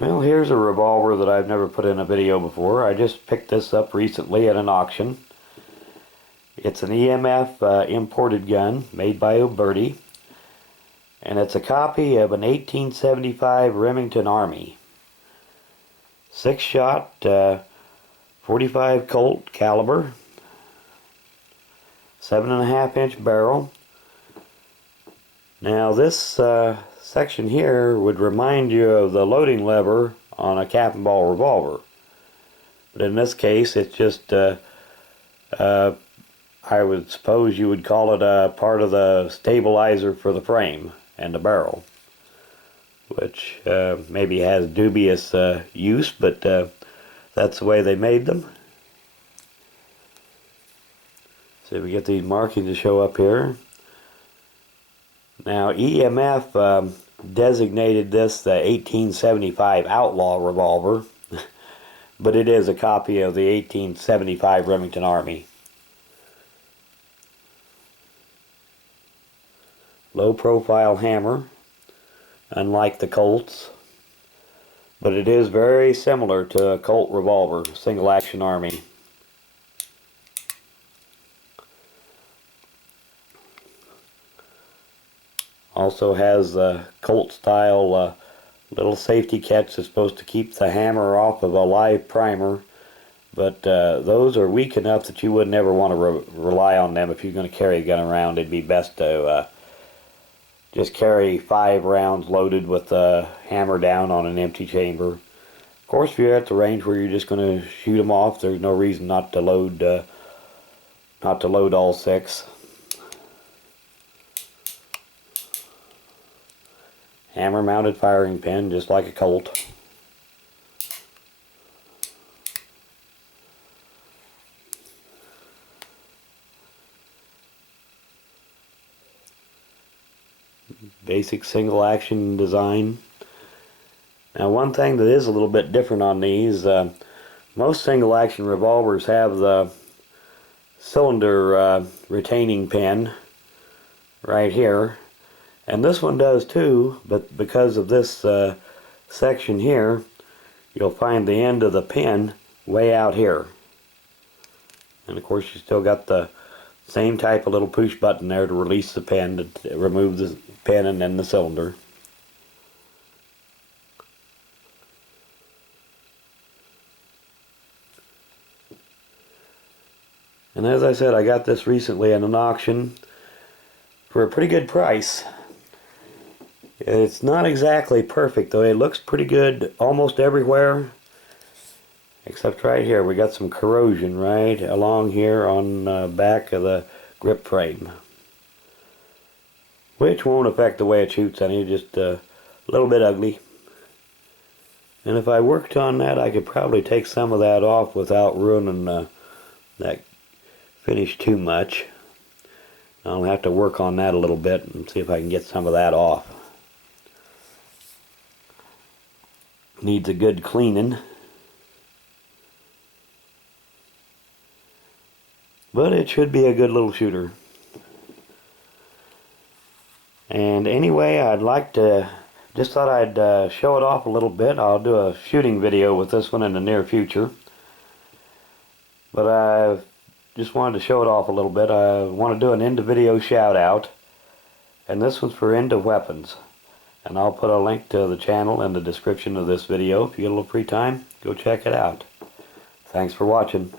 Well, here's a revolver that I've never put in a video before. I just picked this up recently at an auction. It's an EMF imported gun made by Oberti, and it's a copy of an 1875 Remington Army. 6-shot, 45 Colt caliber, 7.5-inch barrel. Now this section here would remind you of the loading lever on a cap and ball revolver, but in this case it's just I would suppose you would call it a part of the stabilizer for the frame and the barrel, which maybe has dubious use, but that's the way they made them. So we get these markings to show up here. Now EMF designated this the 1875 Outlaw revolver, but it is a copy of the 1875 Remington Army. Low profile hammer, unlike the Colts, but it is very similar to a Colt revolver, single action Army. Also has a Colt style little safety catch that's supposed to keep the hammer off of a live primer, but those are weak enough that you would never want to rely on them if you're going to carry a gun around. It'd be best to just carry 5 rounds loaded with the hammer down on an empty chamber. Of course, if you're at the range where you're just going to shoot them off, there's no reason not to load all 6. Hammer mounted firing pin, just like a Colt. Basic single action design. Now one thing that is a little bit different on these, most single action revolvers have the cylinder retaining pin right here, and this one does too, but because of this section here, you'll find the end of the pin way out here. And of course you still got the same type of little push button there to release the pin, to remove the pin and then the cylinder. And as I said, I got this recently at an auction for a pretty good price. It's not exactly perfect though. It looks pretty good almost everywhere, except right here. We got some corrosion right along here on the back of the grip frame, which won't affect the way it shoots any, just a little bit ugly. And if I worked on that, I could probably take some of that off without ruining that finish too much. I'll have to work on that a little bit and see if I can get some of that off. Needs a good cleaning. But it should be a good little shooter. And anyway, I'd like to, just thought I'd show it off a little bit. I'll do a shooting video with this one in the near future. But I just wanted to show it off a little bit. I want to do an end of video shout out. And this one's for End of Weapons. And I'll put a link to the channel in the description of this video. If you get a little free time, go check it out. Thanks for watching.